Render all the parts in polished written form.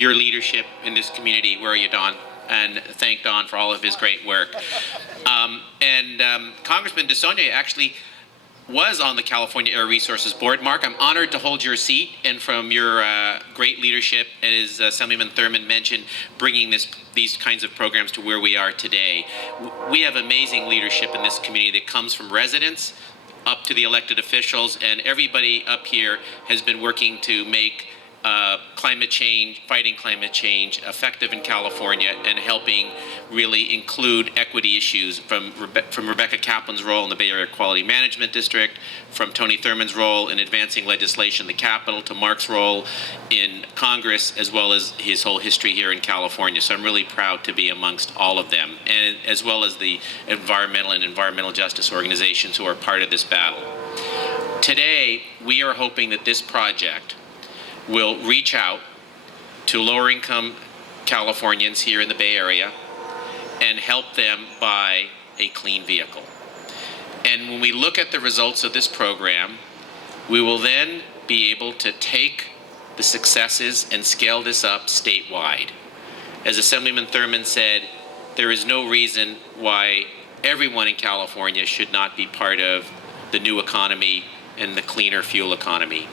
your leadership in this community. Where are you, Don? And thank Don for all of his great work. Congressman DeSaulnier actually was on the California Air Resources Board. Mark, I'm honored to hold your seat, and from your great leadership, and as Assemblyman Thurmond mentioned, bringing these kinds of programs to where we are today. We have amazing leadership in this community that comes from residents up to the elected officials, and everybody up here has been working to make fighting climate change effective in California, and helping really include equity issues from Rebecca Kaplan's role in the Bay Area Quality Management District, from Tony Thurmond's role in advancing legislation in the Capitol, to Mark's role in Congress, as well as his whole history here in California. So I'm really proud to be amongst all of them, and as well as the environmental justice organizations who are part of this battle. Today, we are hoping that this project will reach out to lower-income Californians here in the Bay Area and help them buy a clean vehicle. And when we look at the results of this program, we will then be able to take the successes and scale this up statewide. As Assemblyman Thurmond said, there is no reason why everyone in California should not be part of the new economy and the cleaner fuel economy.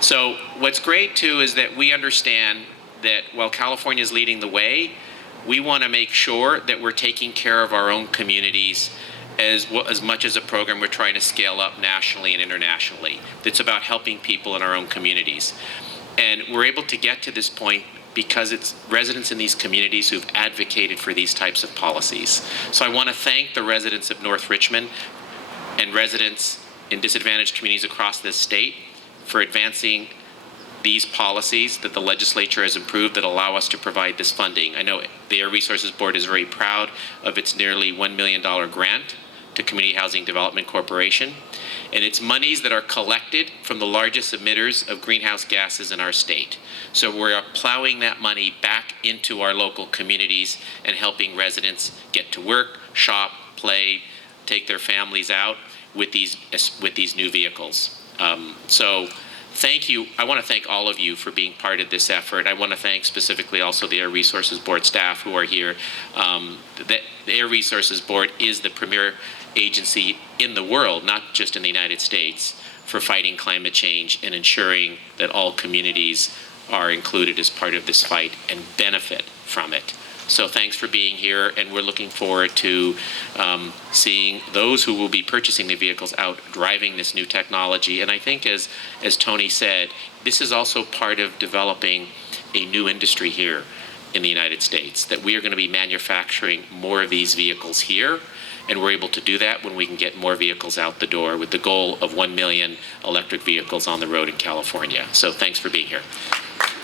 So what's great too is that we understand that while California is leading the way, we want to make sure that we're taking care of our own communities as much as a program we're trying to scale up nationally and internationally. It's about helping people in our own communities. And we're able to get to this point because it's residents in these communities who've advocated for these types of policies. So I want to thank the residents of North Richmond and residents in disadvantaged communities across this state for advancing these policies that the legislature has approved that allow us to provide this funding. I know the Air Resources Board is very proud of its nearly $1 million grant to Community Housing Development Corporation, and it's monies that are collected from the largest emitters of greenhouse gases in our state. So we're plowing that money back into our local communities and helping residents get to work, shop, play, take their families out with these new vehicles. So thank you. I want to thank all of you for being part of this effort. I want to thank specifically also the Air Resources Board staff who are here. The Air Resources Board is the premier agency in the world, not just in the United States, for fighting climate change and ensuring that all communities are included as part of this fight and benefit from it. So thanks for being here, and we're looking forward to seeing those who will be purchasing the vehicles out driving this new technology. And I think, as Tony said, this is also part of developing a new industry here in the United States, that we are going to be manufacturing more of these vehicles here, and we're able to do that when we can get more vehicles out the door, with the goal of 1 million electric vehicles on the road in California. So thanks for being here.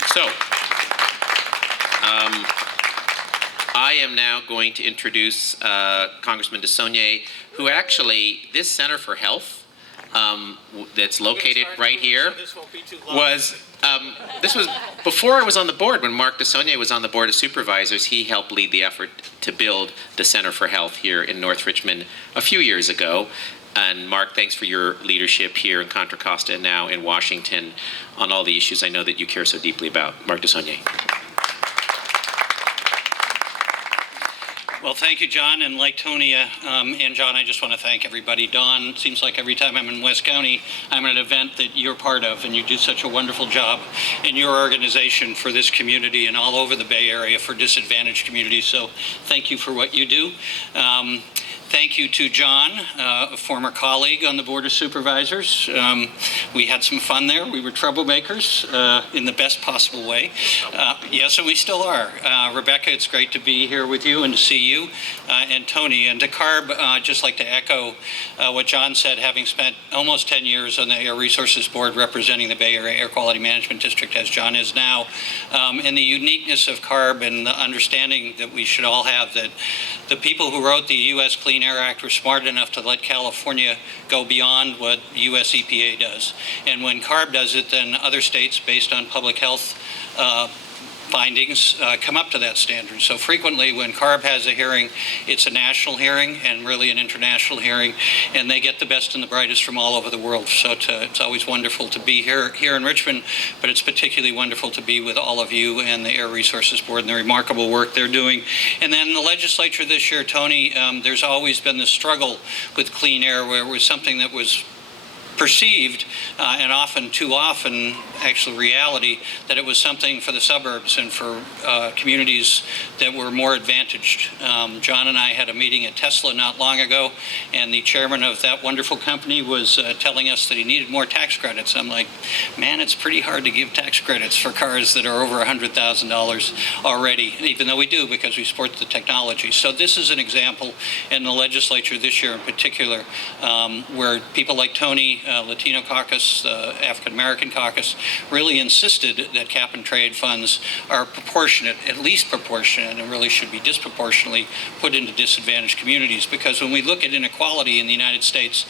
So I am now going to introduce Congressman DeSaulnier, who actually, this Center for Health that's located right here was, this was before I was on the board. When Mark DeSaulnier was on the Board of Supervisors, he helped lead the effort to build the Center for Health here in North Richmond a few years ago. And Mark, thanks for your leadership here in Contra Costa and now in Washington on all the issues I know that you care so deeply about. Mark DeSaulnier. Well, thank you, John. And like Tony and John, I just want to thank everybody. Don, it seems like every time I'm in West County, I'm at an event that you're part of, and you do such a wonderful job in your organization for this community and all over the Bay Area for disadvantaged communities. So thank you for what you do. Thank you to John, a former colleague on the Board of Supervisors. We had some fun there. We were troublemakers in the best possible way. Yes, and we still are. Rebecca, it's great to be here with you and to see you. And Tony. And to CARB, I'd just like to echo what John said, having spent almost 10 years on the Air Resources Board representing the Bay Area Air Quality Management District, as John is now, and the uniqueness of CARB and the understanding that we should all have that the people who wrote the U.S. Clean Air Act were smart enough to let California go beyond what U.S. EPA does. And when CARB does it, then other states, based on public health findings come up to that standard. So frequently when CARB has a hearing, it's a national hearing and really an international hearing, and they get the best and the brightest from all over the world. So it's always wonderful to be here in Richmond, but it's particularly wonderful to be with all of you and the Air Resources Board and the remarkable work they're doing. And then the legislature this year, Tony, there's always been the struggle with clean air, where it was something that was perceived, and often, too often, actually reality, that it was something for the suburbs and for communities that were more advantaged. John and I had a meeting at Tesla not long ago, and the chairman of that wonderful company was telling us that he needed more tax credits. I'm like, man, it's pretty hard to give tax credits for cars that are over $100,000 already, even though we do because we support the technology. So this is an example in the legislature this year in particular, where people like Tony, Latino caucus, African American caucus, really insisted that cap and trade funds are proportionate, at least proportionate, and really should be disproportionately put into disadvantaged communities. Because when we look at inequality in the United States,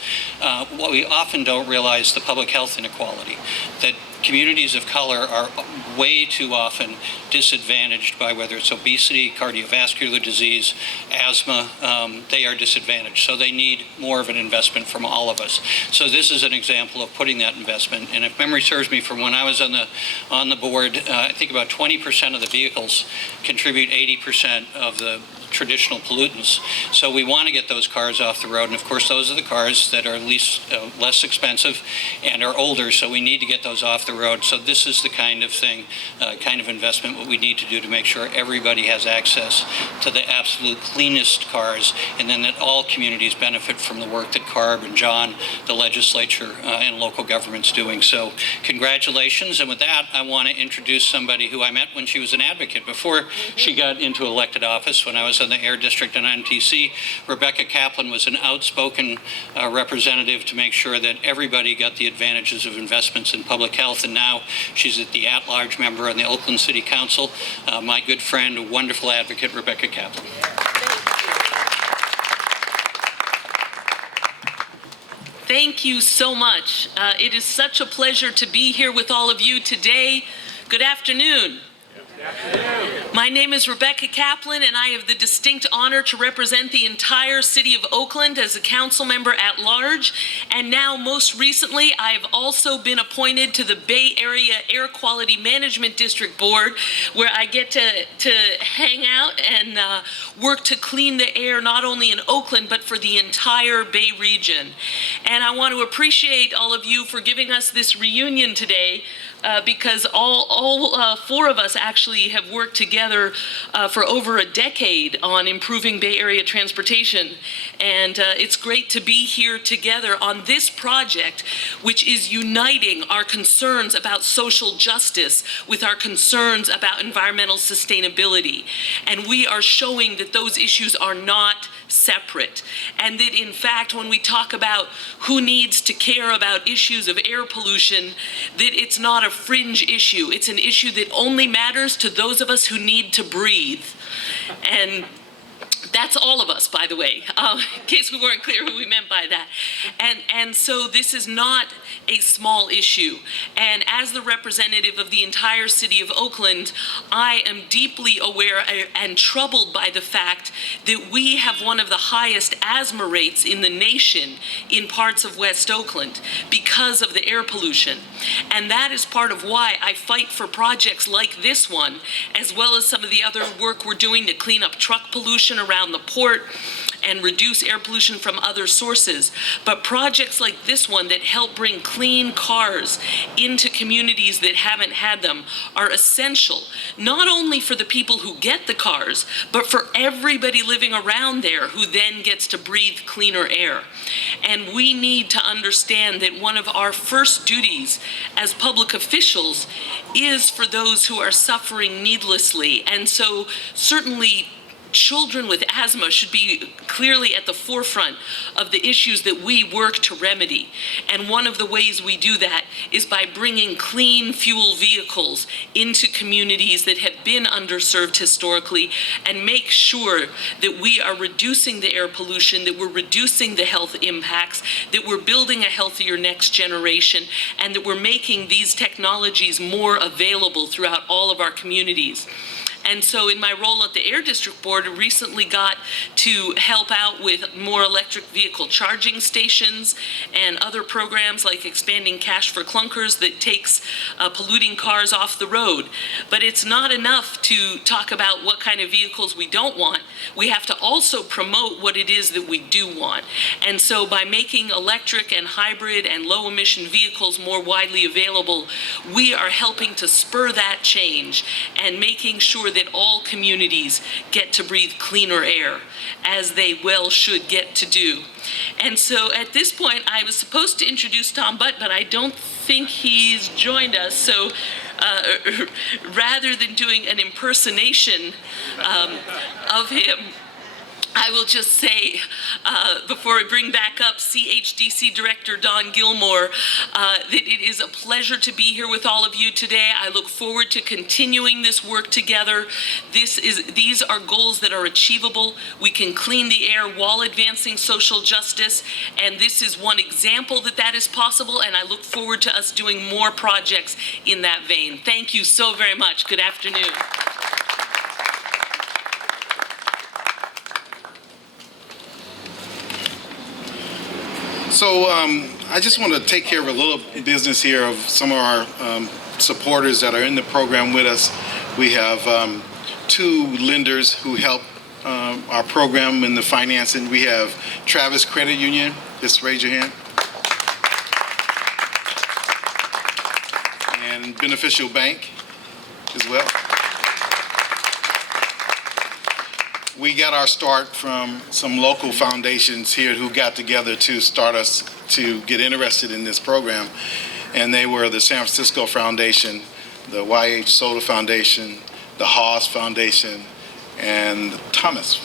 what we often don't realize the public health inequality, that communities of color are way too often disadvantaged by whether it's obesity, cardiovascular disease, asthma. They are disadvantaged. So they need more of an investment from all of us. So this is an example of putting that investment. And if memory serves me, from when I was on the board, I think about 20% of the vehicles contribute 80% of the traditional pollutants. So we want to get those cars off the road, and of course those are the cars that are less expensive and are older, so we need to get those off the road. So this is the kind of thing, kind of investment what we need to do to make sure everybody has access to the absolute cleanest cars, and then that all communities benefit from the work that CARB and John, the legislature, and local government's doing. So congratulations, and with that I want to introduce somebody who I met when she was an advocate before she got into elected office. When I was on the Air District and MTC, Rebecca Kaplan was an outspoken representative to make sure that everybody got the advantages of investments in public health, and now she's the at-large member on the Oakland City Council. My good friend, a wonderful advocate, Rebecca Kaplan. Thank you so much. It is such a pleasure to be here with all of you today. Good afternoon. My name is Rebecca Kaplan, and I have the distinct honor to represent the entire city of Oakland as a council member at large. And now, most recently, I have also been appointed to the Bay Area Air Quality Management District Board, where I get to hang out and work to clean the air not only in Oakland, but for the entire Bay region. And I want to appreciate all of you for giving us this reunion today. Because all four of us actually have worked together for over a decade on improving Bay Area transportation. And it's great to be here together on this project, which is uniting our concerns about social justice with our concerns about environmental sustainability. And we are showing that those issues are not separate, and that in fact when we talk about who needs to care about issues of air pollution, that it's not a fringe issue. It's an issue that only matters to those of us who need to breathe. And that's all of us, by the way, in case we weren't clear who we meant by that. And so this is not a small issue. And as the representative of the entire city of Oakland, I am deeply aware and troubled by the fact that we have one of the highest asthma rates in the nation in parts of West Oakland because of the air pollution. And that is part of why I fight for projects like this one, as well as some of the other work we're doing to clean up truck pollution around the port and reduce air pollution from other sources. But projects like this one that help bring clean cars into communities that haven't had them are essential, not only for the people who get the cars, but for everybody living around there who then gets to breathe cleaner air. And we need to understand that one of our first duties as public officials is for those who are suffering needlessly. And so certainly children with asthma should be clearly at the forefront of the issues that we work to remedy. And one of the ways we do that is by bringing clean fuel vehicles into communities that have been underserved historically, and make sure that we are reducing the air pollution, that we're reducing the health impacts, that we're building a healthier next generation, and that we're making these technologies more available throughout all of our communities. And so in my role at the Air District Board, I recently got to help out with more electric vehicle charging stations and other programs like expanding Cash for Clunkers that takes polluting cars off the road. But it's not enough to talk about what kind of vehicles we don't want. We have to also promote what it is that we do want. And so by making electric and hybrid and low emission vehicles more widely available, we are helping to spur that change and making sure that all communities get to breathe cleaner air, as they well should get to do. And so at this point, I was supposed to introduce Tom Butt, but I don't think he's joined us. So rather than doing an impersonation of him, I will just say, before I bring back up CHDC Director Don Gilmore, that it is a pleasure to be here with all of you today. I look forward to continuing this work together. These are goals that are achievable. We can clean the air while advancing social justice, and this is one example that that is possible, and I look forward to us doing more projects in that vein. Thank you so very much. Good afternoon. So I just want to take care of a little business here of some of our supporters that are in the program with us. We have two lenders who help our program in the financing. We have Travis Credit Union. Just raise your hand. And Beneficial Bank as well. We got our start from some local foundations here who got together to start us to get interested in this program. And they were the San Francisco Foundation, the YH Soda Foundation, the Haas Foundation, and the Thompson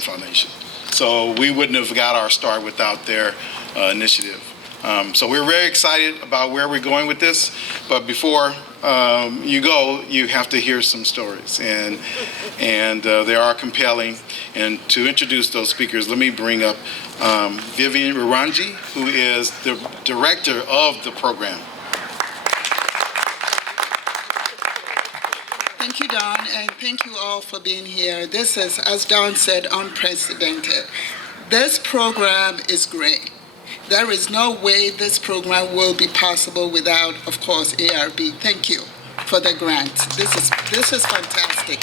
Foundation. So we wouldn't have got our start without their initiative. So we're very excited about where we're going with this. But before you go, you have to hear some stories, and they are compelling. And to introduce those speakers, let me bring up Vivian Raranji, who is the director of the program. Thank you, Don, and thank you all for being here. This is, as Don said, unprecedented. This program is great. There is no way this program will be possible without, of course, ARB. Thank you for the grant. This is fantastic.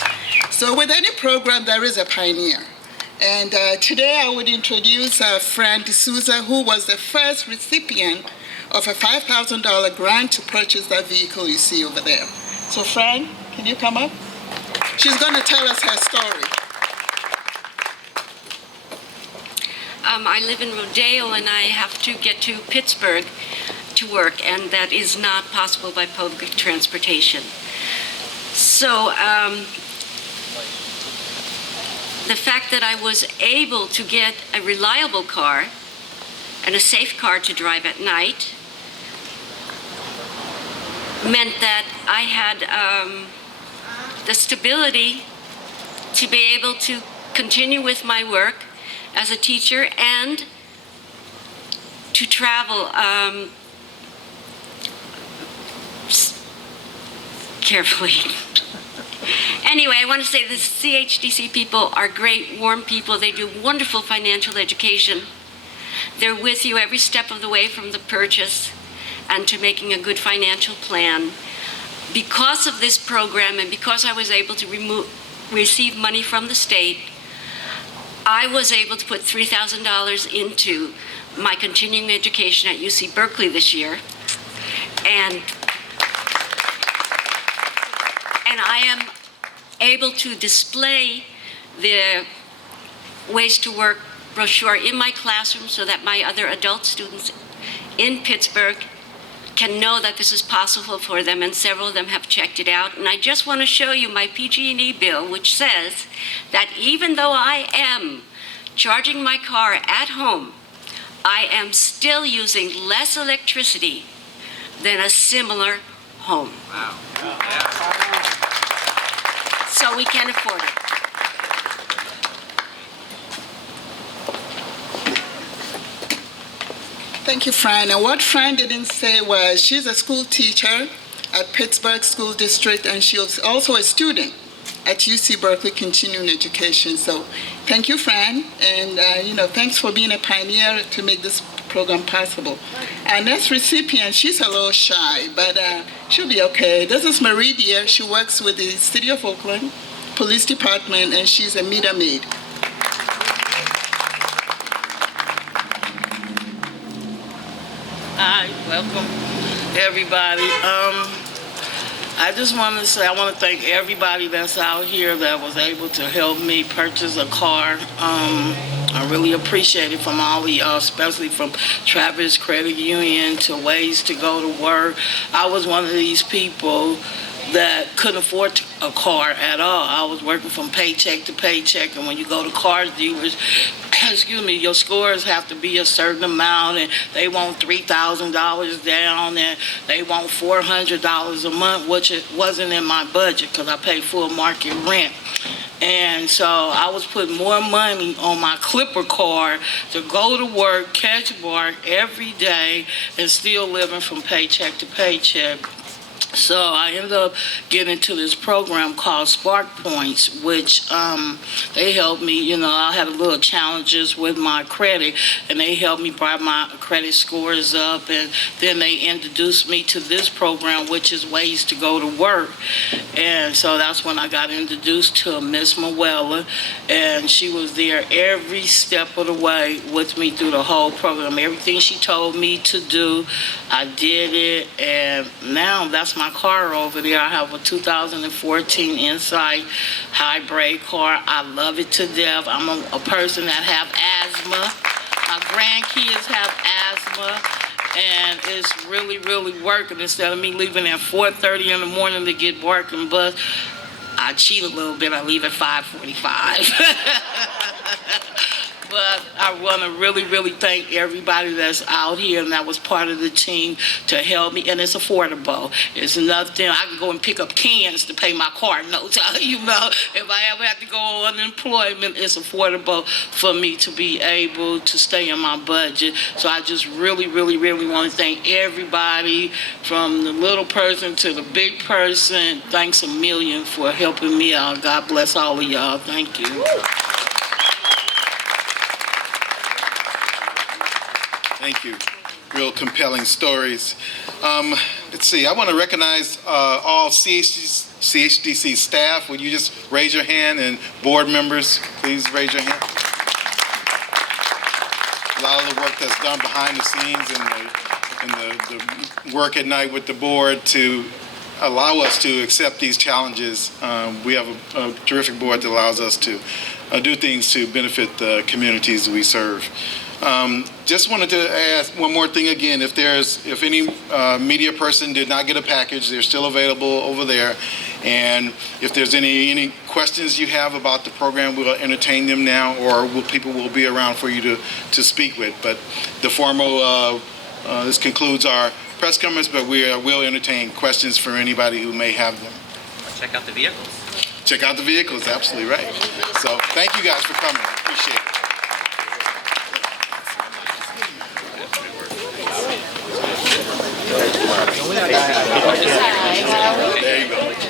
So with any program, there is a pioneer. And today I would introduce Fran D'Souza, who was the first recipient of a $5,000 grant to purchase that vehicle you see over there. So Fran, can you come up? She's going to tell us her story. I live in Rodeo, and I have to get to Pittsburgh to work, and that is not possible by public transportation. So the fact that I was able to get a reliable car and a safe car to drive at night meant that I had the stability to be able to continue with my work as a teacher and to travel carefully. Anyway, I want to say the CHDC people are great, warm people. They do wonderful financial education. They're with you every step of the way, from the purchase and to making a good financial plan. Because of this program and because I was able to receive money from the state, I was able to put $3,000 into my continuing education at UC Berkeley this year. And I am able to display the Ways to Work brochure in my classroom so that my other adult students in Pittsburgh can know that this is possible for them, and several of them have checked it out. And I just want to show you my PG&E bill, which says that even though I am charging my car at home, I am still using less electricity than a similar home. Wow. So we can afford it. Thank you, Fran. And what Fran didn't say was she's a school teacher at Pittsburgh School District, and she was also a student at UC Berkeley Continuing Education. So thank you, Fran, and thanks for being a pioneer to make this program possible. Our next recipient, she's a little shy, but she'll be okay. This is Marie Deer. She works with the City of Oakland Police Department, and she's a meter maid. Hi, welcome everybody. I just want to say I want to thank everybody that's out here that was able to help me purchase a car. I really appreciate it from all of y'all, especially from Travis Credit Union to Ways to Go to Work. I was one of these people that couldn't afford a car at all. I was working from paycheck to paycheck, and when you go to car dealers, your scores have to be a certain amount, and they want $3,000 down, and they want $400 a month, which it wasn't in my budget because I pay full market rent. And so I was putting more money on my Clipper card to go to work, catch bark every day, and still living from paycheck to paycheck. So I ended up getting into this program called Spark Points, which they helped me. I had a little challenges with my credit, and they helped me bring my credit scores up. And then they introduced me to this program, which is Ways to Go to Work. And so that's when I got introduced to Miss Muella, and she was there every step of the way with me through the whole program. Everything she told me to do, I did it, and now that's my car over there. I have a 2014 Insight hybrid car. I love it to death. I'm a person that have asthma. My grandkids have asthma, and it's really, really working. Instead of me leaving at 4:30 in the morning to get work and bus, I cheat a little bit. I leave at 5:45. But I want to really, really thank everybody that's out here and that was part of the team to help me. And it's affordable. It's nothing. I can go and pick up cans to pay my car notes. If I ever have to go on unemployment, it's affordable for me to be able to stay in my budget. So I just really, really, really want to thank everybody from the little person to the big person. Thanks a million for helping me out. God bless all of y'all. Thank you. Thank you. Real compelling stories. Let's see. I want to recognize all CHDC staff. Would you just raise your hand? And board members, please raise your hand. A lot of the work that's done behind the scenes and the work at night with the board to allow us to accept these challenges. We have a terrific board that allows us to do things to benefit the communities we serve. Just wanted to ask one more thing again. If any media person did not get a package, they're still available over there. And if there's any questions you have about the program, we'll entertain them now, or people will be around for you to speak with. But the formal, this concludes our press conference, but we will entertain questions for anybody who may have them. Check out the vehicles. Check out the vehicles, absolutely right. So thank you guys for coming. I appreciate it.